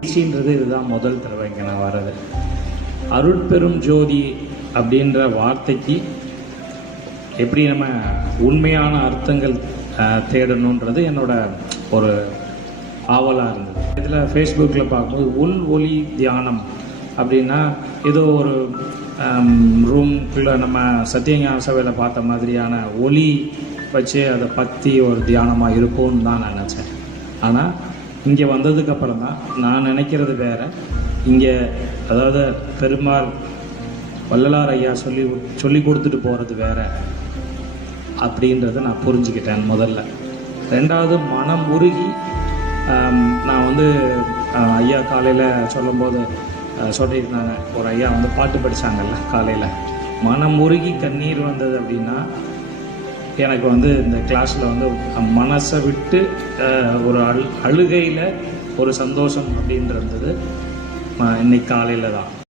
நிகழ்ச்சின்றது இதுதான் முதல் தடவை இங்கே நான் வர்றது. அருட்பெரும் ஜோதி அப்படின்ற வார்த்தைக்கு எப்படி நம்ம உண்மையான அர்த்தங்கள் தேடணுன்றது என்னோட ஒரு ஆவலாக இருந்தது. இதில் ஃபேஸ்புக்கில் பார்க்கும்போது உள் ஒளி தியானம் அப்படின்னா ஏதோ ஒரு ரூம்குள்ளே நம்ம சத்தியஞான சபையில் பார்த்த மாதிரியான ஒளி வச்சு அதை பற்றி ஒரு தியானமாக இருக்கும்னு தான் நான் நினச்சேன். ஆனால் இங்கே வந்ததுக்கப்புறம் தான் நான் நினைக்கிறது வேறு. இங்கே அதாவது பெருமாள் வள்ளலார் ஐயா சொல்லி கொடுத்துட்டு போகிறது வேறு அப்படின்றத நான் புரிஞ்சுக்கிட்டேன் முதல்ல. ரெண்டாவது, மனம் உருகி நான் ஐயா காலையில் சொல்லும்போது சொல்லியிருந்தாங்க, ஒரு ஐயா பாட்டு படித்தாங்கல்ல காலையில், மனம் உருகி கண்ணீர் வந்தது அப்படின்னா எனக்கு இந்த கிளாஸில் மனசை விட்டு ஒரு அழுகையில் ஒரு சந்தோஷம் அப்படின்றது இன்னைக்கு காலையில் தான்.